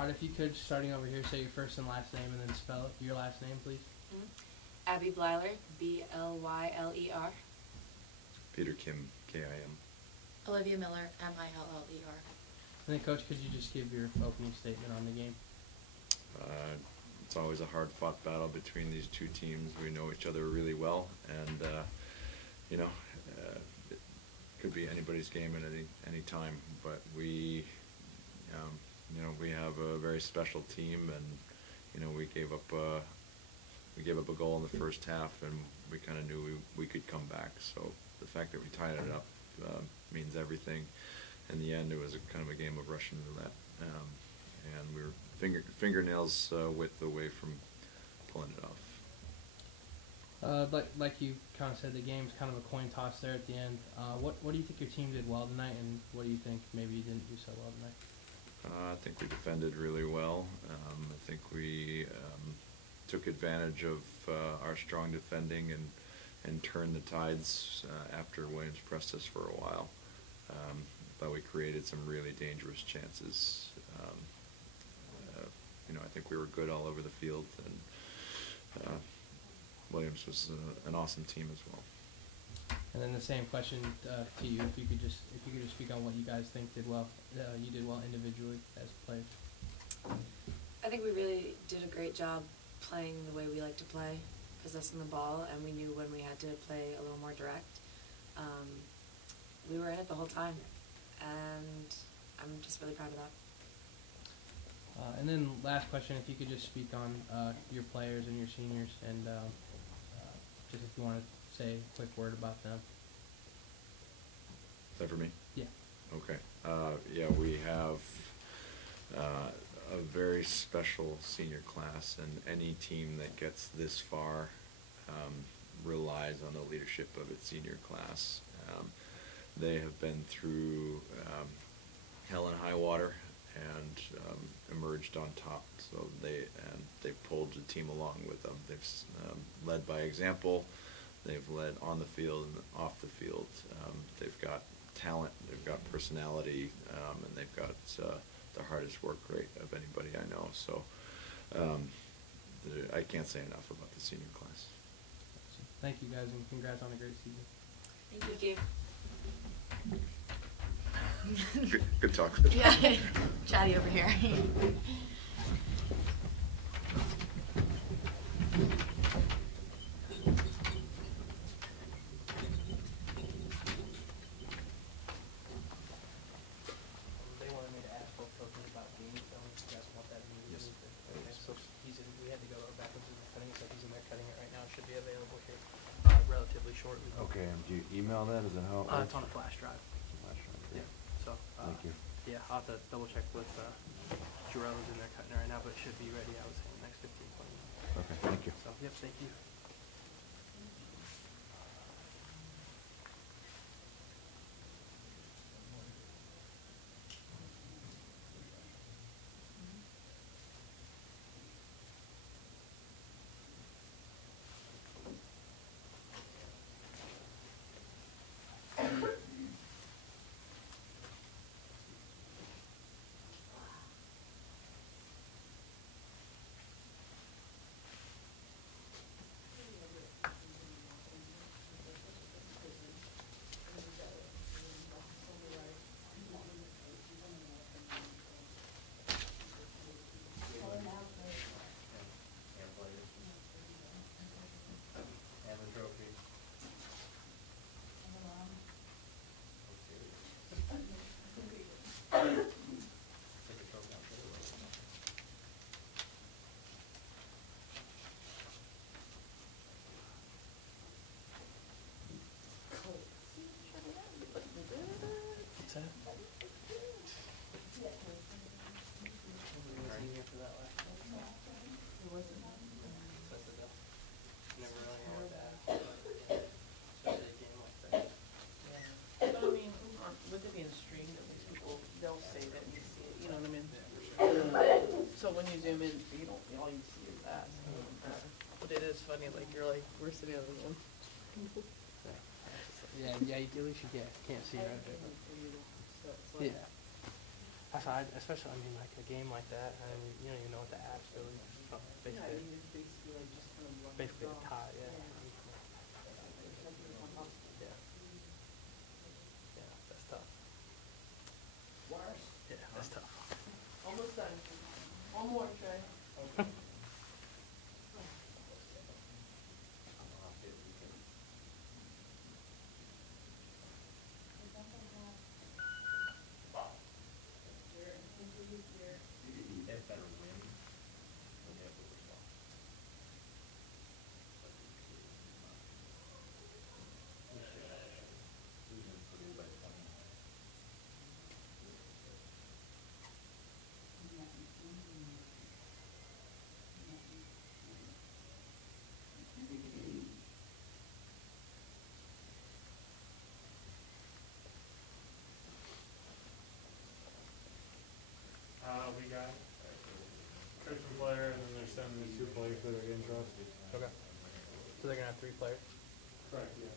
Art, if you could, starting over here, say your first and last name and then spell your last name, please. Abby Blyler, B-L-Y-L-E-R. Peter Kim, K-I-M. Olivia Miller, M-I-L-L-E-R. And then, Coach, could you just give your opening statement on the game? It's always a hard-fought battle between these two teams. We know each other really well, and it could be anybody's game at any time. But we have a very special team, and we gave up a goal in the first half, and we kind of knew we could come back. So the fact that we tied it up means everything. In the end, it was kind of a game of Russian roulette, and we were fingernails width away from pulling it off. Like you kind of said, the game's kind of a coin toss there at the end. What do you think your team did well tonight, and what do you think maybe you didn't do so well tonight? I think we defended really well. I think we took advantage of our strong defending and turned the tides after Williams pressed us for a while. Thought we created some really dangerous chances. I think we were good all over the field, and Williams was an awesome team as well. And then the same question to you, if you could just speak on what you guys think did well. You did well individually as players. I think we really did a great job playing the way we like to play, possessing the ball, and we knew when we had to play a little more direct. We were in it the whole time, and I'm just really proud of that. And then last question, if you could just speak on your players and your seniors, and just if you want to say a quick word about them. Is that for me? Yeah. Okay. We have a very special senior class, and any team that gets this far relies on the leadership of its senior class. They have been through hell and high water and emerged on top. So they pulled the team along with them. They've led by example. They've led on the field and off the field. They've got talent. They've got personality, and they've got the hardest work rate of anybody I know. So I can't say enough about the senior class. Thank you guys, and congrats on a great season. Thank you. Good talk. Yeah, chatty over here. They wanted me to ask both coaches about game film. You guys want that immediately? Yes. Okay, so we had to go backwards in the cutting, so he's in there cutting it right now. It should be available here relatively shortly. Okay, and do you email that? Is that how it works? It's on a flash drive. Flash drive, Yeah. So. Thank you. Yeah, I'll have to double check with Jarrell, who's in there cutting it right now, but it should be ready, I would say, in the next 15, 20 minutes. Okay, thank you. So, yep, thank you. What's that? Never really know what that. Especially a game like that. But I mean, with it being streamed, at least people, they'll say that you see it, you know what I mean? So when you zoom in, you don't, all you see is that, so it doesn't matter. But it is funny, like, you're like, we're sitting on the one. Yeah, you at least you can't see right there. Yeah. Aside, especially, I mean, like a game like that, I mean, you don't even know what to ask, really. Just Yeah, I basically, mean, it's basically like just kind of luck of the basically a draw. tie, yeah. There's nothing to one up. Yeah. Yeah, that's tough. Worse. Yeah, that's tough. Almost done. One more, Trey. We got freshman player, and then they're sending these 2 players that are getting dropped. Okay. So they're gonna have 3 players? Correct, yeah.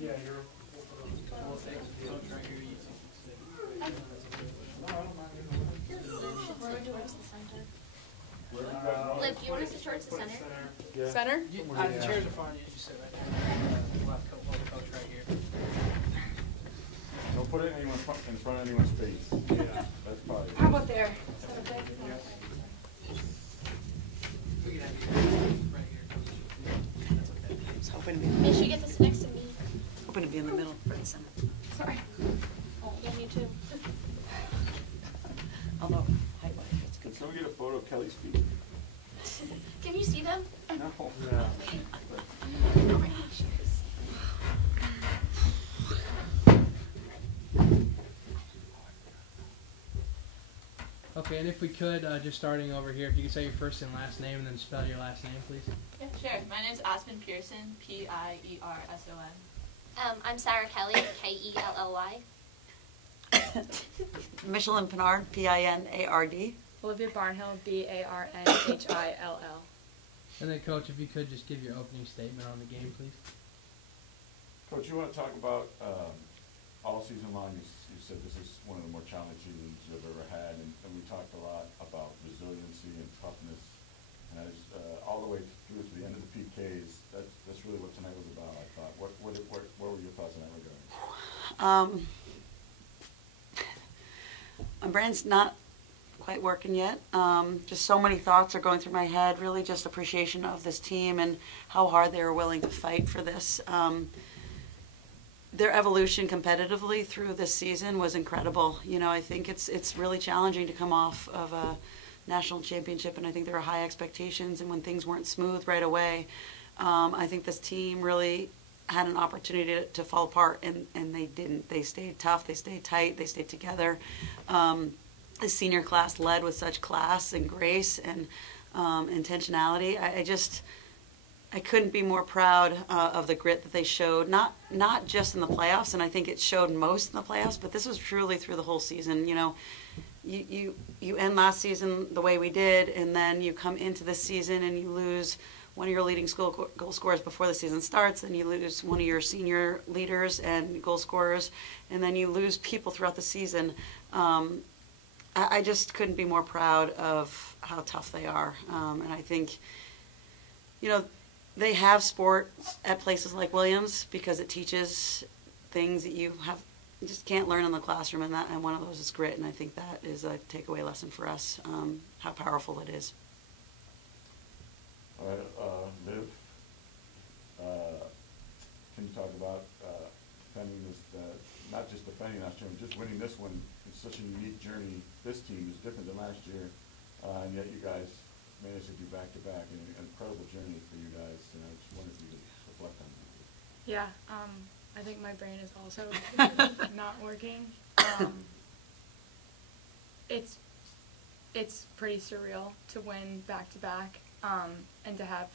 Yeah, you're. We'll take the coach right here, you two can sit. Where would you want us to center? Liv, Liv, do you want us to towards the center? Yeah. Center? The chairs are fine, you just sit right there. We'll have the coach right here. Don't put it in front of anyone's face. Yeah. That's probably. How about there? Is that okay? We can have you right here. That's okay. I was hoping to Make sure you get this next to me. be in the middle for the center. Sorry. Yeah, me too. Although, height-wise, it's good. Can we get a photo of Kelly's feet? Can you see them? No. Yeah. Oh my gosh. Okay, and if we could, just starting over here, if you could say your first and last name and then spell your last name, please. Yeah, sure. My name's Aspen Pearson, Pierson. I'm Sarah Kelly, Kelly. Michelin Pinard, Pinard. Olivia Barnhill, Barnhill. And then, Coach, if you could just give your opening statement on the game, please. Coach, you want to talk about all season long, you said this is one of the more challenging seasons you've ever had, and we talked a lot about resiliency and toughness. And as all the way through to the end of the PKs, that's really what tonight was about, I thought. What were your thoughts in that regard? My brain's not quite working yet. Just so many thoughts are going through my head. Really just appreciation of this team and how hard they were willing to fight for this. Their evolution competitively through this season was incredible. You know, I think it's really challenging to come off of a national championship, and I think there are high expectations, and when things weren't smooth right away, I think this team really had an opportunity to fall apart, and they didn't. They stayed tough, they stayed tight, they stayed together. The senior class led with such class and grace and intentionality. I couldn't be more proud of the grit that they showed, not just in the playoffs, and I think it showed most in the playoffs, but this was truly through the whole season. You know, you end last season the way we did, and then you come into this season and you lose one of your leading goal scorers before the season starts, then you lose one of your senior leaders and goal scorers, and then you lose people throughout the season. I just couldn't be more proud of how tough they are, and I think, you know, they have sport at places like Williams because it teaches things that you just can't learn in the classroom, and one of those is grit, and I think that is a takeaway lesson for us, how powerful it is. All right, Liv, can you talk about defending this, not just defending last year, but just winning this one? It's such a unique journey. This team is different than last year, and yet you guys managed to do back-to-back, and an incredible journey for you guys, and I just wondered if you could reflect on that. Yeah, I think my brain is also not working. It's pretty surreal to win back-to-back, and to have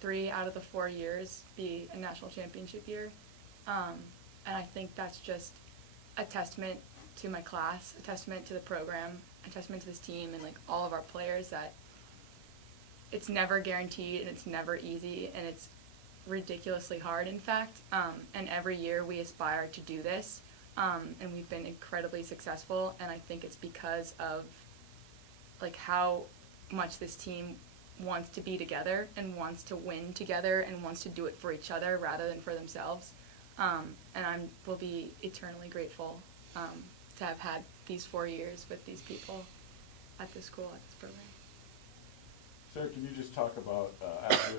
3 out of the 4 years be a national championship year. And I think that's just a testament to my class, a testament to the program, a testament to this team and like all of our players, that it's never guaranteed and it's never easy and it's ridiculously hard, in fact. And every year we aspire to do this, and we've been incredibly successful, and I think it's because of like how much this team wants to be together and wants to win together and wants to do it for each other rather than for themselves. And I will be eternally grateful to have had these 4 years with these people at this school, at this program. Sarah, can you just talk about, after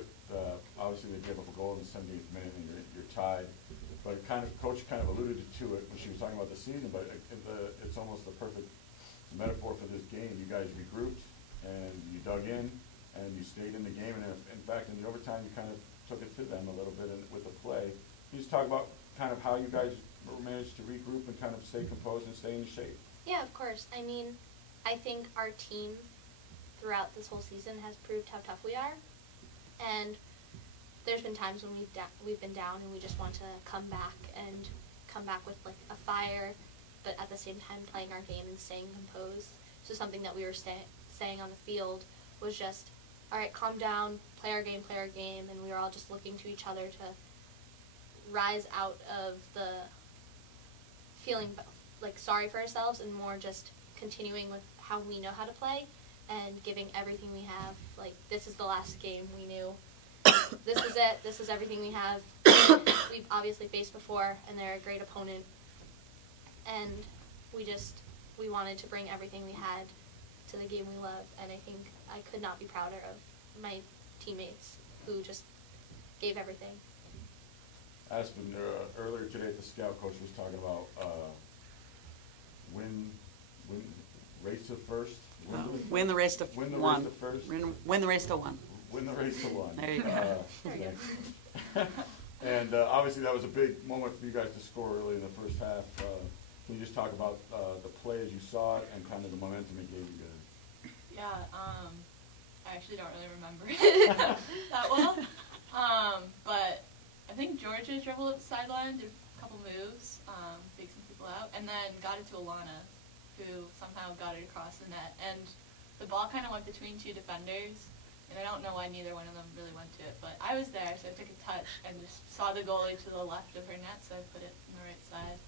obviously they gave up a goal in the 78th minute and you're tied, but Coach kind of alluded to it when she was talking about the season, but it's almost the perfect metaphor for this game. You guys regrouped and you dug in and you stayed in the game, and in fact in the overtime you kind of took it to them a little bit with the play. Can you just talk about kind of how you guys managed to regroup and kind of stay composed and stay in shape? Yeah, of course. I mean, I think our team throughout this whole season has proved how tough we are, and there's been times when we've been down and we just want to come back with like a fire, but at the same time playing our game and staying composed. So something that we were saying on the field was just, all right, calm down, play our game, and we were all just looking to each other to rise out of the feeling like sorry for ourselves and more just continuing with how we know how to play and giving everything we have. Like, this is the last game. We knew this is it. This is everything we have. We've obviously faced before, and they're a great opponent. And we wanted to bring everything we had to the game we love. And I think I could not be prouder of my teammates who just gave everything. Aspen, earlier today at the scout, coach was talking about win race to first. Win the race to Win the one. race to first. Win the race to one. Win the race to one. There you go. There you go. And obviously that was a big moment for you guys to score early in the first half. Can you just talk about the play as you saw it and kind of the momentum it gave you guys? Yeah, I actually don't really remember it that well. But I think Georgia dribbled up the sideline, did a couple moves, fake some people out, and then got it to Alana, who somehow got it across the net. And the ball kind of went between 2 defenders, and I don't know why neither one of them really went to it, but I was there, so I took a touch and just saw the goalie to the left of her net, so I put it on the right side.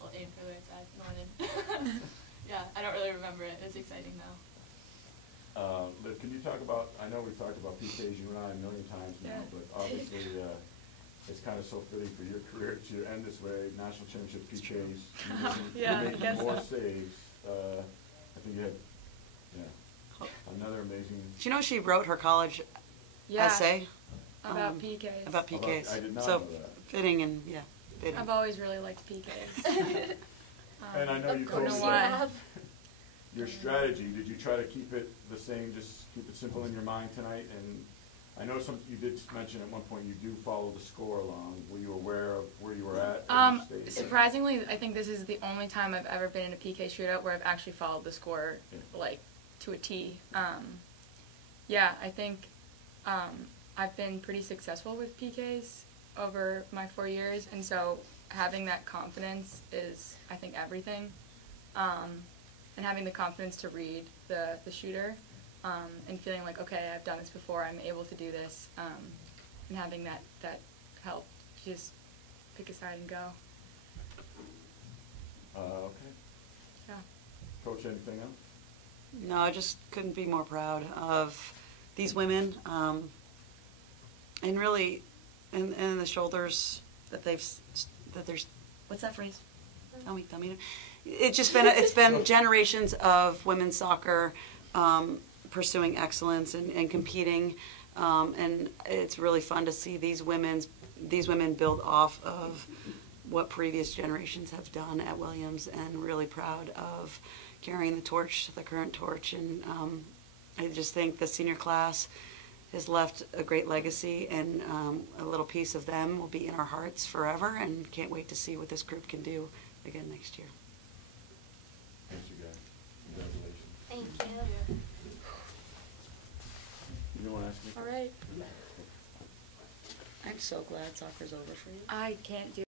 well, aim for the right side, Norman. Yeah, I don't really remember it. It's exciting though. Liv, can you talk about, I know we've talked about PKs, you and I, a million times now, Yeah. but obviously, it's kind of so fitting for your career to end this way, national championship PKs. Yeah, I You're making guess more so. saves. I think you had, another amazing. Do you know she wrote her college Yeah, essay? about PKs. About PKs. I did not So know that. fitting and, yeah, fitting. I've always really liked PKs. And I know you don't told know me why. your strategy, did you try to keep it the same, just keep it simple in your mind tonight? And I know you did mention at one point you do follow the score along. Were you aware of where you were at? or you stayed? Surprisingly, I think this is the only time I've ever been in a PK shootout where I've actually followed the score, like, to a T. Yeah, I think I've been pretty successful with PKs over my 4 years, and so having that confidence is, I think, everything. And having the confidence to read the shooter, and feeling like, okay, I've done this before, I'm able to do this, and having that help, just pick a side and go. Okay. Yeah. Coach, anything else? No, I just couldn't be more proud of these women, and really, and the shoulders that there's, what's that phrase? Tell me. It's been generations of women's soccer, pursuing excellence and competing, and it's really fun to see these women build off of what previous generations have done at Williams, and really proud of carrying the torch, the current torch, and I just think the senior class has left a great legacy, and a little piece of them will be in our hearts forever, and can't wait to see what this group can do again next year. Thanks, you guys. Congratulations. Thank you. You want to ask me? All right. I'm so glad soccer's over for you. I can't do